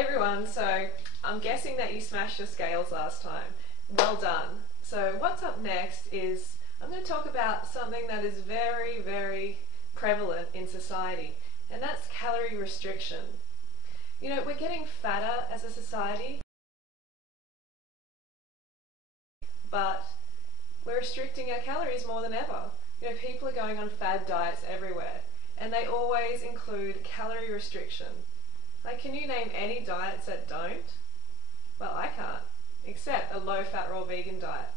Hey everyone, so I'm guessing that you smashed your scales last time. Well done. So what's up next is I'm going to talk about something that is very, very prevalent in society, and that's calorie restriction. You know, we're getting fatter as a society, but we're restricting our calories more than ever. You know, people are going on fad diets everywhere, and they always include calorie restriction. Like, can you name any diets that don't? Well, I can't, except a low-fat raw vegan diet.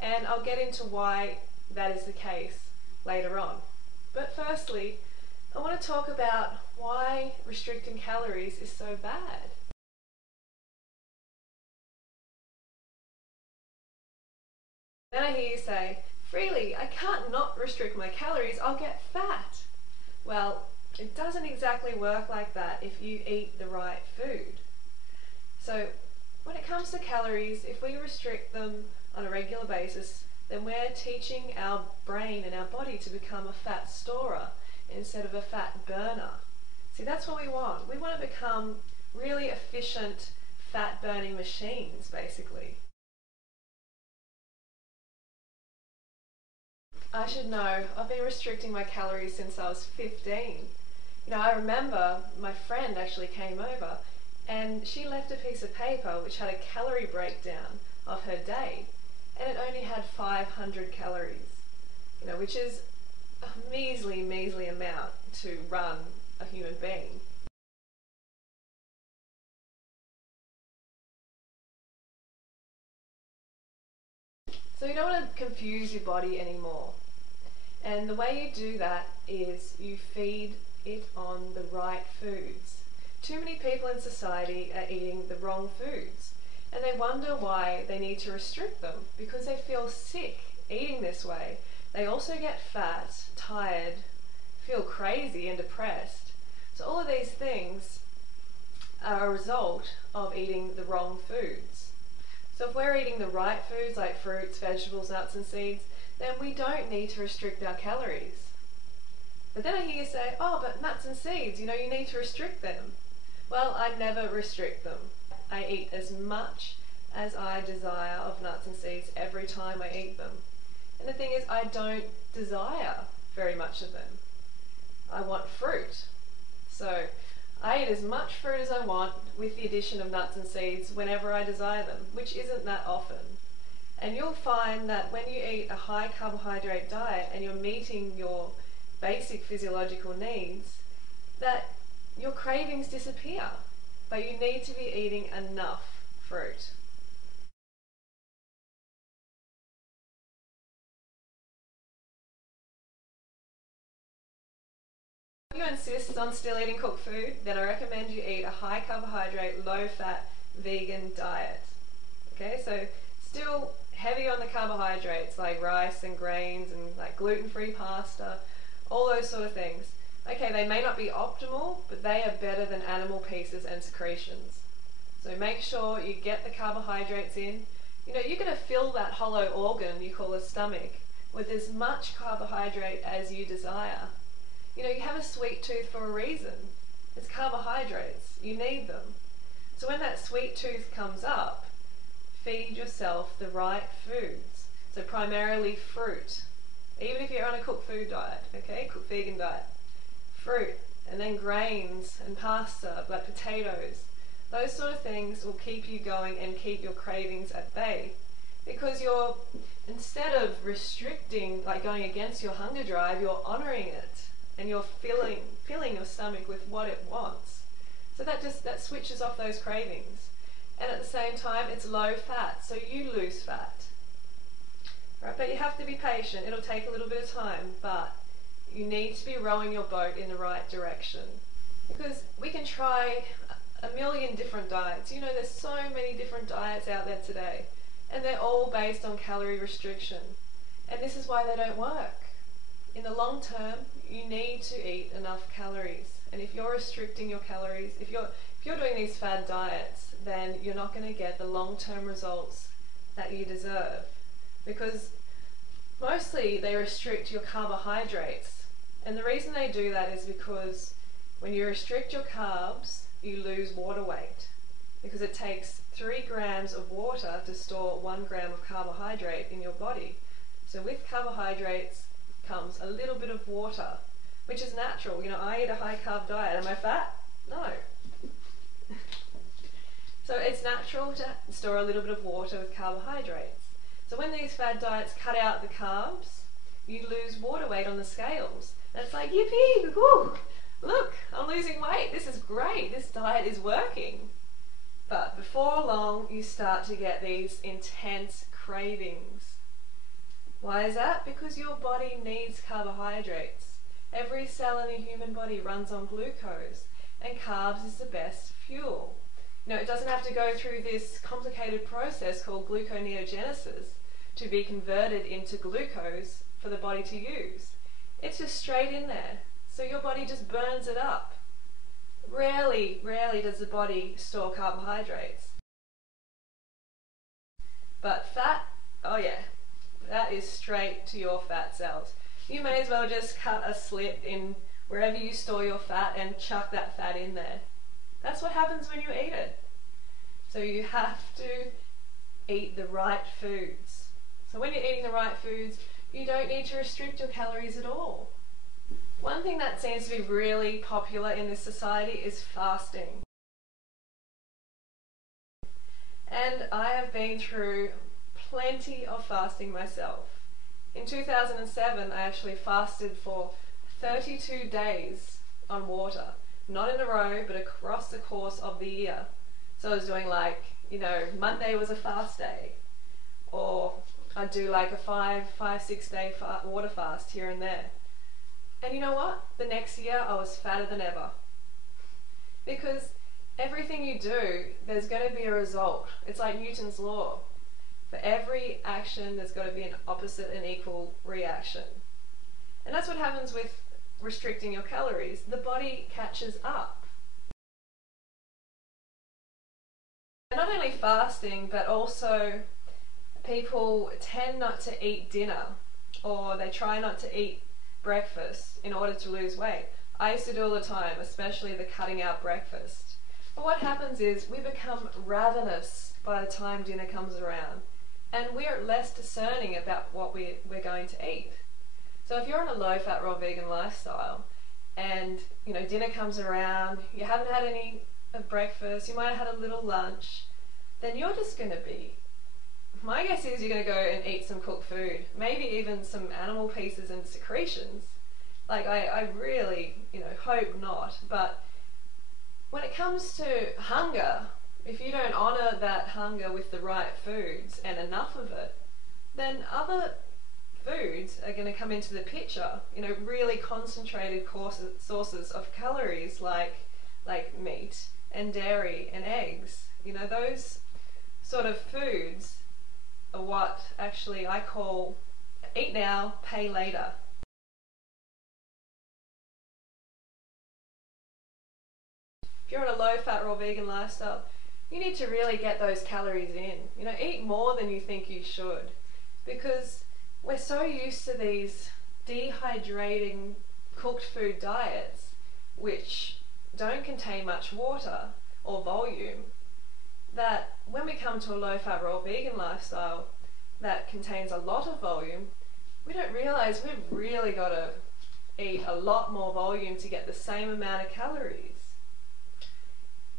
And I'll get into why that is the case later on. But firstly, I want to talk about why restricting calories is so bad. Then I hear you say, Freely, I can't not restrict my calories, I'll get fat. Well, it doesn't exactly work like that if you eat the right food. So when it comes to calories, if we restrict them on a regular basis, then we're teaching our brain and our body to become a fat storer instead of a fat burner. See, that's what we want. We want to become really efficient fat burning machines, basically. I should know, I've been restricting my calories since I was 15. You know, I remember my friend actually came over and she left a piece of paper which had a calorie breakdown of her day, and it only had 500 calories, you know, which is a measly, measly amount to run a human being. So you don't want to confuse your body anymore. And the way you do that is you feed it on the right foods. Too many people in society are eating the wrong foods, and they wonder why they need to restrict them, because they feel sick eating this way. They also get fat, tired, feel crazy and depressed. So all of these things are a result of eating the wrong foods. So if we're eating the right foods like fruits, vegetables, nuts and seeds, then we don't need to restrict our calories. But then I hear you say, oh, but nuts and seeds, you know, you need to restrict them. Well, I never restrict them. I eat as much as I desire of nuts and seeds every time I eat them. And the thing is, I don't desire very much of them. I want fruit. So I eat as much fruit as I want with the addition of nuts and seeds whenever I desire them, which isn't that often. And you'll find that when you eat a high carbohydrate diet and you're meeting your basic physiological needs, that your cravings disappear, but you need to be eating enough fruit. If you insist on still eating cooked food, then I recommend you eat a high carbohydrate, low fat, vegan diet. Okay, so still heavy on the carbohydrates like rice and grains and like gluten-free pasta, all those sort of things. Okay, they may not be optimal, but they are better than animal pieces and secretions. So make sure you get the carbohydrates in. You know, you're going to fill that hollow organ you call a stomach with as much carbohydrate as you desire. You know, you have a sweet tooth for a reason. It's carbohydrates. You need them. So when that sweet tooth comes up, feed yourself the right foods. So primarily fruit. Even if you're on a cooked food diet, okay, cooked vegan diet. Fruit, and then grains and pasta, like potatoes. Those sort of things will keep you going and keep your cravings at bay. Because you're, instead of restricting, like going against your hunger drive, you're honouring it. And you're filling your stomach with what it wants. So that switches off those cravings. And at the same time, it's low fat, so you lose fat. Right? But you have to be patient. It'll take a little bit of time, but you need to be rowing your boat in the right direction. Because we can try a million different diets. You know, there's so many different diets out there today, and they're all based on calorie restriction. And this is why they don't work. In the long term, you need to eat enough calories. And if you're restricting your calories, if you're doing these fad diets, then you're not going to get the long-term results that you deserve. Because mostly they restrict your carbohydrates. And the reason they do that is because when you restrict your carbs, you lose water weight. because it takes 3 grams of water to store 1 gram of carbohydrate in your body. So with carbohydrates comes a little bit of water, which is natural. You know, I eat a high carb diet. Am I fat? No. So it's natural to store a little bit of water with carbohydrates. So when these fad diets cut out the carbs, you lose water weight on the scales. And it's like, yippee, woo, look, I'm losing weight. This is great. This diet is working. But before long, you start to get these intense cravings. Why is that? Because your body needs carbohydrates. Every cell in a human body runs on glucose, and carbs is the best fuel. You know, it doesn't have to go through this complicated process called gluconeogenesis to be converted into glucose for the body to use. It's just straight in there. So your body just burns it up. Rarely does the body store carbohydrates. But fat, oh yeah, that is straight to your fat cells. You may as well just cut a slit in wherever you store your fat and chuck that fat in there. That's what happens when you eat it. So you have to eat the right foods. So when you're eating the right foods, you don't need to restrict your calories at all. One thing that seems to be really popular in this society is fasting. And I have been through plenty of fasting myself. In 2007, I actually fasted for 32 days on water. Not in a row, but across the course of the year. So I was doing like, you know, Monday was a fast day. Or I'd do like a 5-6 day water fast here and there. And you know what? The next year I was fatter than ever. Because everything you do, there's going to be a result. It's like Newton's law. For every action, there's got to be an opposite and equal reaction. And that's what happens with restricting your calories. The body catches up. And not only fasting, but also people tend not to eat dinner, or they try not to eat breakfast in order to lose weight. I used to do all the time, especially the cutting out breakfast. But what happens is we become ravenous by the time dinner comes around, and we're less discerning about what we're going to eat. So if you're on a low-fat, raw vegan lifestyle, and you know dinner comes around, you haven't had any breakfast, you might have had a little lunch, then you're just going to be, my guess is you're going to go and eat some cooked food, maybe even some animal pieces and secretions. Like I really, you know, hope not. But when it comes to hunger, if you don't honour that hunger with the right foods and enough of it, then other foods are going to come into the picture. You know, really concentrated sources of calories like meat and dairy and eggs. You know, those sort of foods are what actually I call eat now, pay later. If you're on a low-fat, raw vegan lifestyle, you need to really get those calories in. You know, eat more than you think you should, because we're so used to these dehydrating cooked food diets which don't contain much water or volume, that when we come to a low-fat, raw vegan lifestyle that contains a lot of volume, we don't realize we've really got to eat a lot more volume to get the same amount of calories.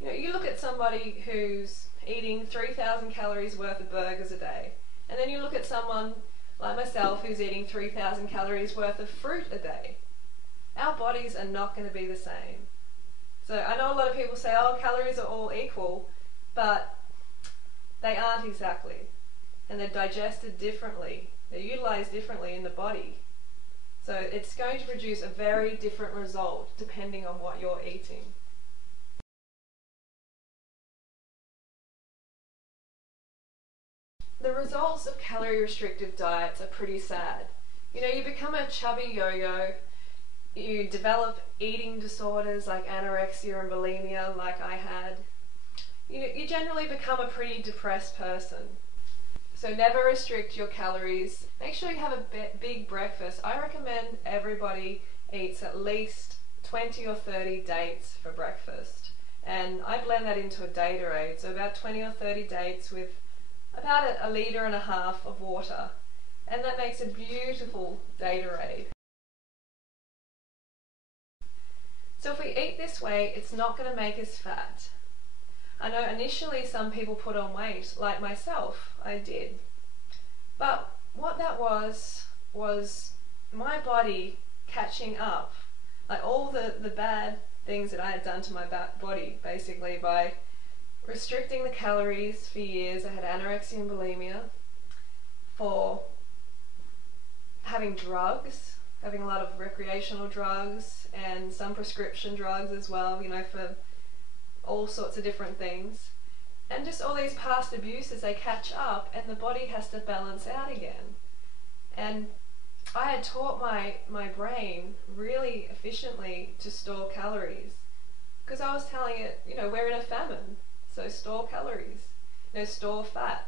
You know, you look at somebody who's eating 3,000 calories worth of burgers a day, and then you look at someone like myself who's eating 3,000 calories worth of fruit a day. Our bodies are not going to be the same. So I know a lot of people say, oh, calories are all equal, but they aren't exactly. And they're digested differently. They're utilised differently in the body. So it's going to produce a very different result depending on what you're eating. The results of calorie restrictive diets are pretty sad. You know, you become a chubby yo-yo, you develop eating disorders like anorexia and bulimia like I had. You generally become a pretty depressed person. So never restrict your calories. Make sure you have a big breakfast. I recommend everybody eats at least 20 or 30 dates for breakfast. and I blend that into a Datorade, so about 20 or 30 dates with about a litre and a half of water, and that makes a beautiful Datorade. So if we eat this way, it's not going to make us fat. I know initially some people put on weight, like myself, I did. But what that was my body catching up, like all the bad things that I had done to my body, basically by restricting the calories for years. I had anorexia and bulimia, for having drugs, having a lot of recreational drugs and some prescription drugs as well, you know, for all sorts of different things. And just all these past abuses, they catch up and the body has to balance out again. And I had taught my brain really efficiently to store calories, because I was telling it, you know, we're in a famine, so store calories, you know, store fat.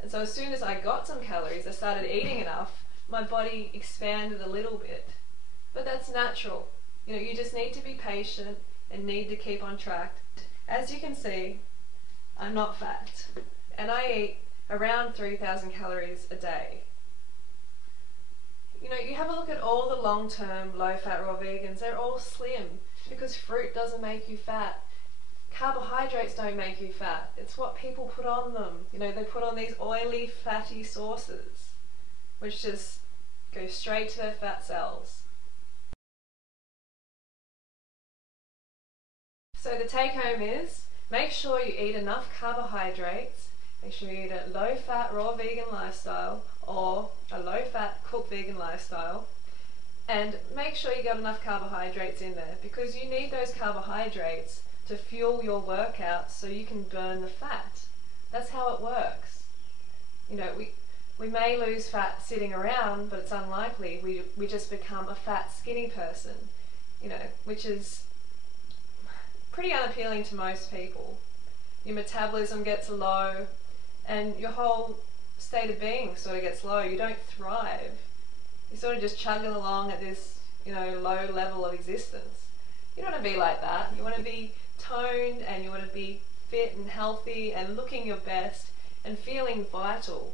And so as soon as I got some calories, I started eating enough, my body expanded a little bit. But that's natural. You know, you just need to be patient and need to keep on track. As you can see, I'm not fat, and I eat around 3,000 calories a day. You know, you have a look at all the long-term low-fat raw vegans, they're all slim because fruit doesn't make you fat. Carbohydrates don't make you fat. It's what people put on them. You know, they put on these oily, fatty sauces, which just go straight to their fat cells. So the take home is, make sure you eat enough carbohydrates, make sure you eat a low-fat raw vegan lifestyle or a low-fat cooked vegan lifestyle, and make sure you got enough carbohydrates in there, because you need those carbohydrates to fuel your workouts so you can burn the fat. That's how it works. You know, we may lose fat sitting around, but it's unlikely. We just become a fat, skinny person, you know, which is pretty unappealing to most people. Your metabolism gets low and your whole state of being sort of gets low. You don't thrive. You're sort of just chugging along at this, you know, low level of existence. You don't want to be like that. You want to be toned and you want to be fit and healthy and looking your best and feeling vital.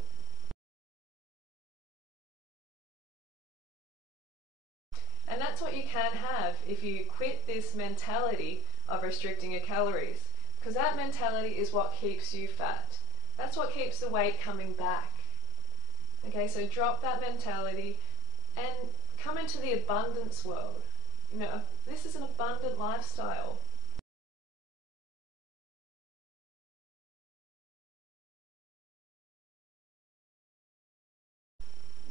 And that's what you can have if you quit this mentality of restricting your calories, because that mentality is what keeps you fat. That's what keeps the weight coming back. Okay, so drop that mentality and come into the abundance world. You know, this is an abundant lifestyle.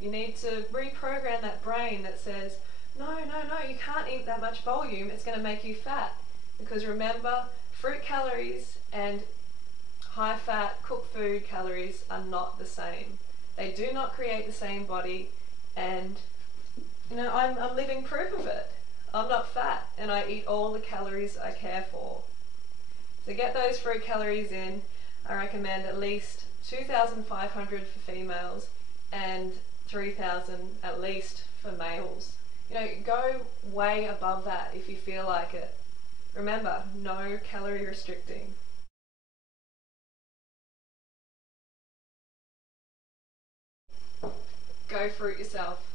You need to reprogram that brain that says, no, you can't eat that much volume, it's going to make you fat. Because remember, fruit calories and high fat cooked food calories are not the same. They do not create the same body, and you know, I'm living proof of it. I'm not fat and I eat all the calories I care for. So get those fruit calories in. I recommend at least 2,500 for females and 3,000 at least for males. You know, go way above that if you feel like it. Remember, no calorie restricting. Go fruit yourself.